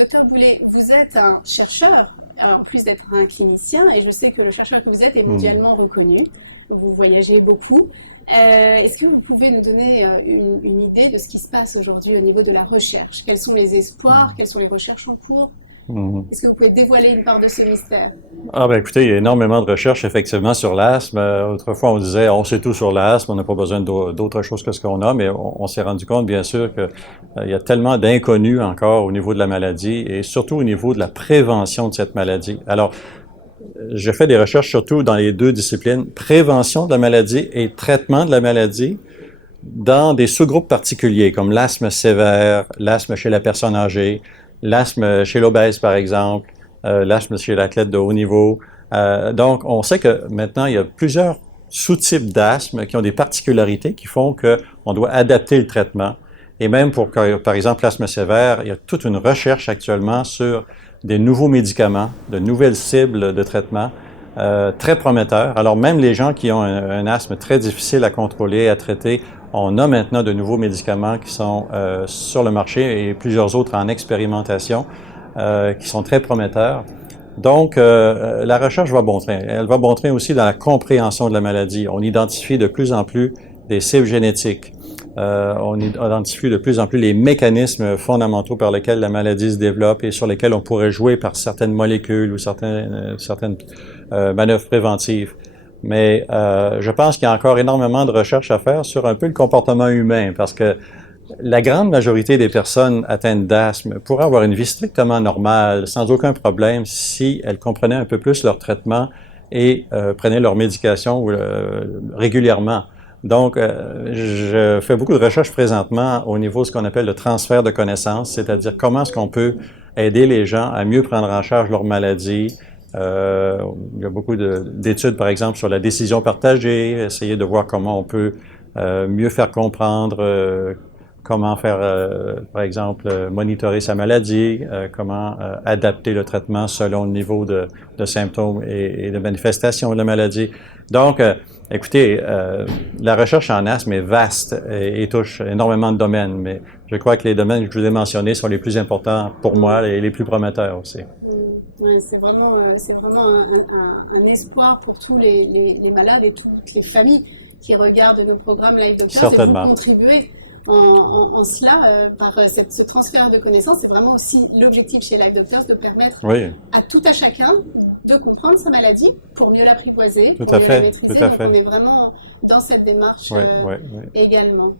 Docteur Boulet, vous êtes un chercheur, en plus d'être un clinicien, et je sais que le chercheur que vous êtes est mondialement reconnu. Vous voyagez beaucoup. Est-ce que vous pouvez nous donner une idée de ce qui se passe aujourd'hui au niveau de la recherche? Quels sont les espoirs? Quelles sont les recherches en cours? Est-ce que vous pouvez dévoiler une part de ce mystère? Ah ben écoutez, il y a énormément de recherches effectivement sur l'asthme. Autrefois, on disait on sait tout sur l'asthme, on n'a pas besoin d'autre chose que ce qu'on a, mais on s'est rendu compte bien sûr que il y a tellement d'inconnus encore au niveau de la maladie et surtout au niveau de la prévention de cette maladie. Alors, je fais des recherches surtout dans les deux disciplines, prévention de la maladie et traitement de la maladie, dans des sous-groupes particuliers, comme l'asthme sévère, l'asthme chez la personne âgée, l'asthme chez l'obèse, par exemple, l'asthme chez l'athlète de haut niveau. Donc, on sait que maintenant, il y a plusieurs sous-types d'asthme qui ont des particularités qui font qu'on doit adapter le traitement. Et même pour, par exemple, l'asthme sévère, il y a toute une recherche actuellement sur des nouveaux médicaments, de nouvelles cibles de traitement, très prometteurs. Alors, même les gens qui ont un asthme très difficile à contrôler, à traiter, on a maintenant de nouveaux médicaments qui sont sur le marché et plusieurs autres en expérimentation qui sont très prometteurs. Donc, la recherche va bon train. Elle va bon train aussi dans la compréhension de la maladie. On identifie de plus en plus des cibles génétiques. On identifie de plus en plus les mécanismes fondamentaux par lesquels la maladie se développe et sur lesquels on pourrait jouer par certaines molécules ou certaines manœuvres préventives. Mais je pense qu'il y a encore énormément de recherches à faire sur un peu le comportement humain, parce que la grande majorité des personnes atteintes d'asthme pourraient avoir une vie strictement normale, sans aucun problème, si elles comprenaient un peu plus leur traitement et prenaient leur médication régulièrement. Donc, je fais beaucoup de recherches présentement au niveau de ce qu'on appelle le transfert de connaissances, c'est-à-dire comment est-ce qu'on peut aider les gens à mieux prendre en charge leur maladie. Il y a beaucoup d'études, par exemple, sur la décision partagée, essayer de voir comment on peut mieux faire comprendre comment faire, par exemple, monitorer sa maladie, comment adapter le traitement selon le niveau de symptômes et de manifestations de la maladie. Donc, écoutez, la recherche en asthme est vaste et touche énormément de domaines, mais je crois que les domaines que je vous ai mentionnés sont les plus importants pour moi et les plus prometteurs aussi. Oui, c'est vraiment un espoir pour tous les malades et toutes les familles qui regardent nos programmes Live Doctors. Certainement. Et vous contribuez en cela par ce transfert de connaissances. C'est vraiment aussi l'objectif chez Live Doctors de permettre à tout à chacun de comprendre sa maladie pour mieux l'apprivoiser, pour mieux la maîtriser. Donc on est vraiment dans cette démarche également.